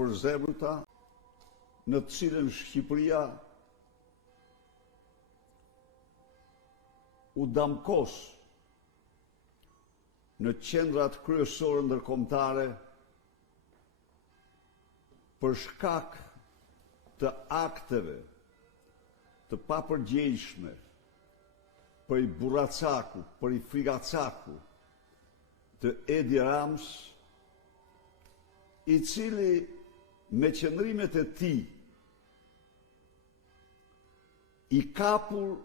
përzemërta në të cilën Shqipëria u damkos në qendrat kryesore ndërkombëtare për shkak të akteve të papërgjegjshme për i Burracaku, për i Frigacaku të Edi Rams, i cili me qëndrimet e tij i kapur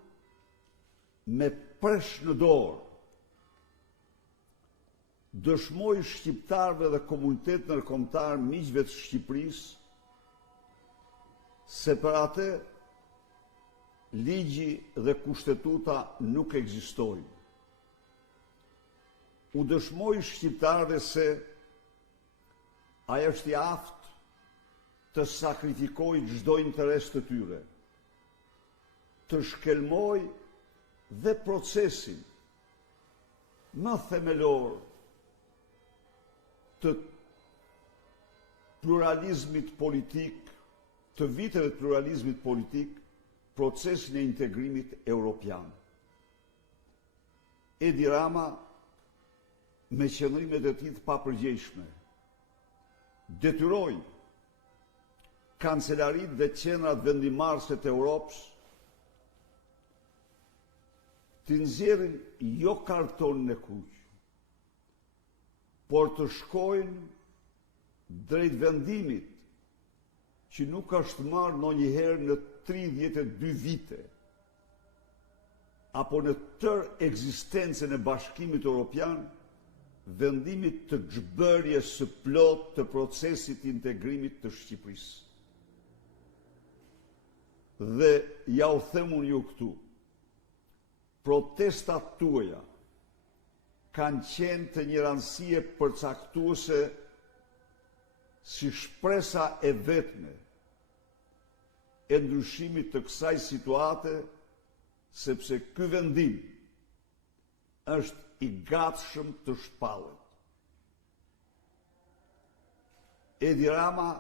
me presh në dorë dëshmoi shqiptarëve dhe komunitet ndërkombëtar miqve të Shqipërisë se për atë ligji dhe kushtetuta nuk ekzistojnë. U dëshmoi shqiptarëve se ai është i aftë të sakrifikojë çdo interes të tyre, të shkelmojë dhe procesin më themelor të pluralizmit politik, të viteve të pluralizmit politik, procesin e integrimit europian. Edi Rama, me qëndrimet e tij të papërgjegjshme, detyroi kancelarit dhe qendrat vendimmarrëse të Europës të nxjerrin jo kartonin e kuq, por të shkojnë drejt vendimit që nuk është marrë ndonjëherë në 32 vite, apo në tërë ekzistencën e Bashkimit Evropian, vendimit të xhbërjes së plot të procesit të integrimit të Shqipërisë. Dhe ja u them unë ju këtu, protestat tuaja kanë qenë të një rëndësie përcaktuese si shpresa e vetme e ndryshimit të kësaj situate, sepse ky vendim është i gatshëm të shpallet. Edi Rama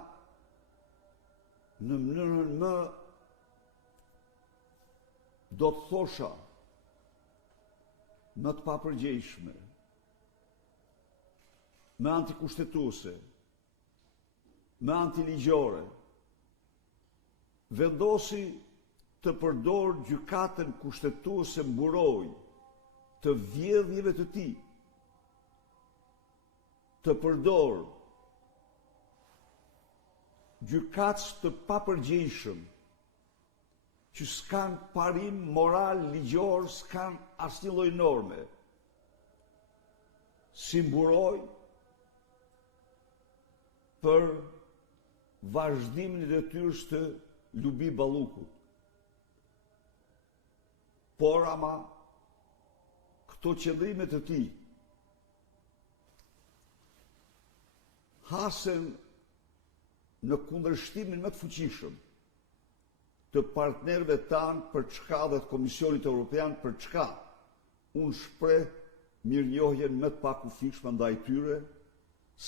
në mënyrën më, do të thosha, më të papërgjegjshme, më antikushtetuese, më antiligjore, vendosi të përdor gjykatën kushtetuese mburoj të vjedhjeve të tij, të përdor gjykatës të papërgjegjshëm që s'kan parim moral ligjor, s'kan asnjë lloj norme, si mburoj për vazhdimin e detyrës të Lubi Ballukut. Por ama këto qëndrimet të tij hasen në kundërshtimin më të fuqishëm të partnerëve tanë për çka dhe të Komisionit Evropian për çka unë shpreh mirënjohjen më të pakufishme ndaj tyre,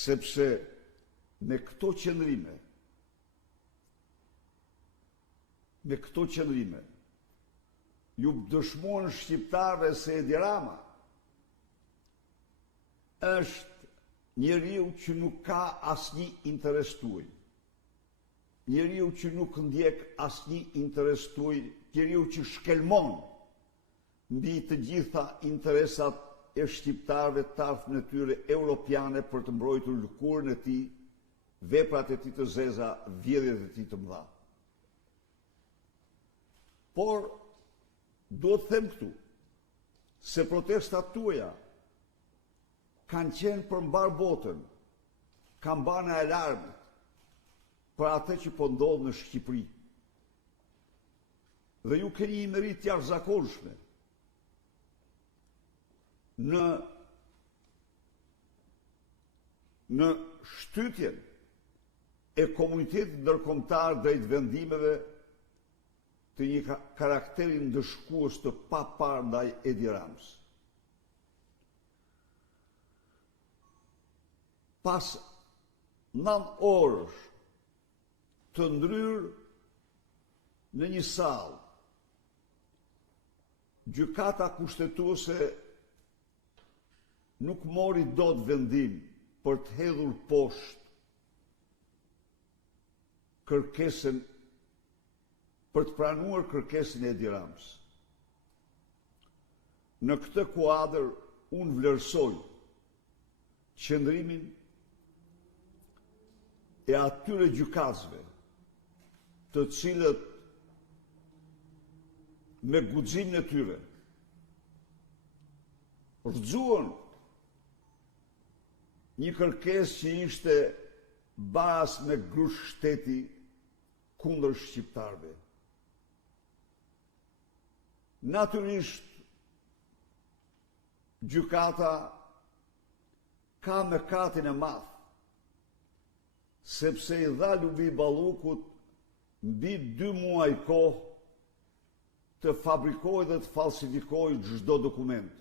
sepse me këto qëndrime ju dëshmuan shqiptarëve se Edi Rama është njeriu që nuk ka asnjë interes tuaj, njeriu që nuk ndjek asnjë interes tuaj, njeriu që shkelmon mbi të gjitha interesat e shqiptarëve të ardhmën e tyre europiane për të mbrojtur lëkurën e tij, veprat e tij të zeza, vjedhjet e tij të mëdha. Por duhet të them këtu se protestat tuaja kanë qenë për mbar botën, kampana e alarmit për atë që po ndodh në Shqipëri. Dhe ju keni një merit jashtëzakonshme në shtytjen e komunitetit ndërkombëtar drejt vendimeve të një karakteri ndëshkues të papar ndaj Edi Ramës. Pas 9 orësh të ndryrë në një sallë. Gjykata kushtetuese nuk mori dot vendim për të hedhur poshtë kërkesën, për të pranuar kërkesën e Edi Ramës. Në këtë kuadër unë vlerësoj qëndrimin e atyre gjykatësve të cilët me guximin e tyre rrëzuan një kërkesë që ishte baras me grush shteti kundër shqiptarëve. Natyrisht, gjykata ka mëkatin e madh, sepse i dha Lubi Ballukut mbi 2 muaj kohë të fabrikojë dhe të falsifikojë çdo dokument.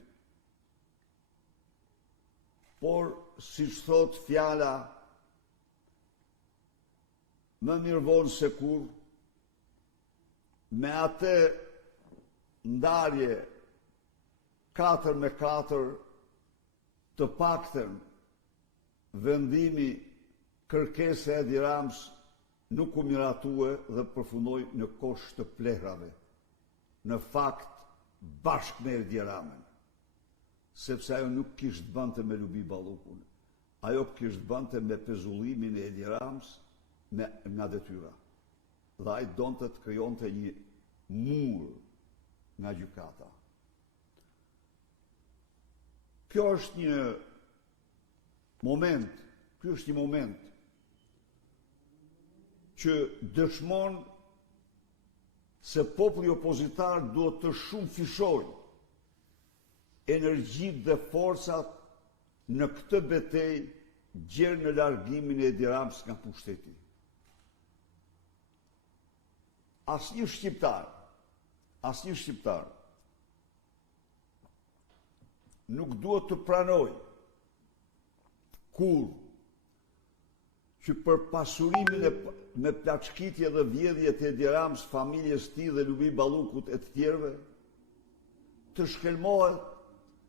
Por, siç thot fjala, më mirë vonë se kur, me atë ndarje 4-4, të paktën vendimi kërkesa e Edi Ramës nuk u miratue dhe përfundoi në kosh të plehrave. Në fakt, bashkë me Edi Ramën, sepse ajo nuk kishte bënte me Lubi Ballukun, ajo kishte bënte me pezullimin e Edi Ramës nga detyra. Dhe ai donte të krijonte një mur nga gjykata. Kjo është një moment që dëshmon se populli opozitar duhet të shumë fishojë energjitë dhe forcat në këtë betejë gjerë në largimin e Edi Ramës nga pushteti. Asnjë shqiptar nuk duhet të pranoj kur që për pasurimin me plaçkitje dhe vjedhjet e Edi Ramës, familjes tij dhe Lubi Ballukut e të tjerëve, të shkelmohet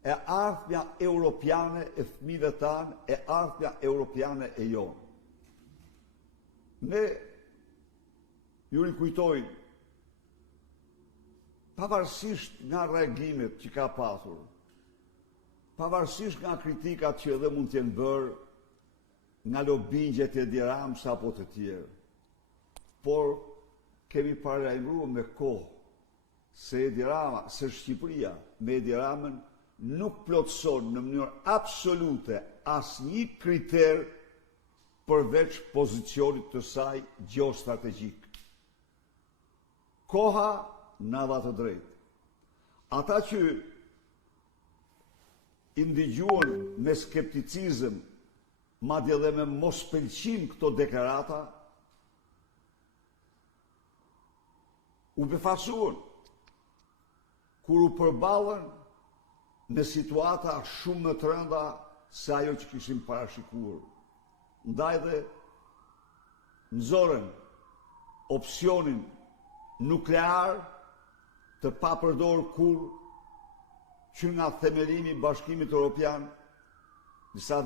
e ardhmja europiane e fëmijëve tanë, e ardhmja europiane e jonë. Ne ju rikujtoj, pavarësisht nga reagimet që ka pasur, pavarësisht nga kritikat që edhe mund të jenë bërë nga lobingjet e Edi Ramës apo të tjerë, por kemi paralajmëruar me kohë se Shqipëria me Edi Ramën nuk plotëson në mënyrë absolute asnjë kriter përveç pozicionit të saj gjeostrategjik. Koha na dha të drejtë. Ata që i ndigjuan me skepticizëm, madje edhe me mospëlqim këto deklarata, u befasuan kur u përballën në situata shumë më të rënda se ajo që kishim parashikuar. Ndaj dhe nxorën opsionin nuklear të papërdorur kurrë që nga themelimi i Bashkimit Evropian, disa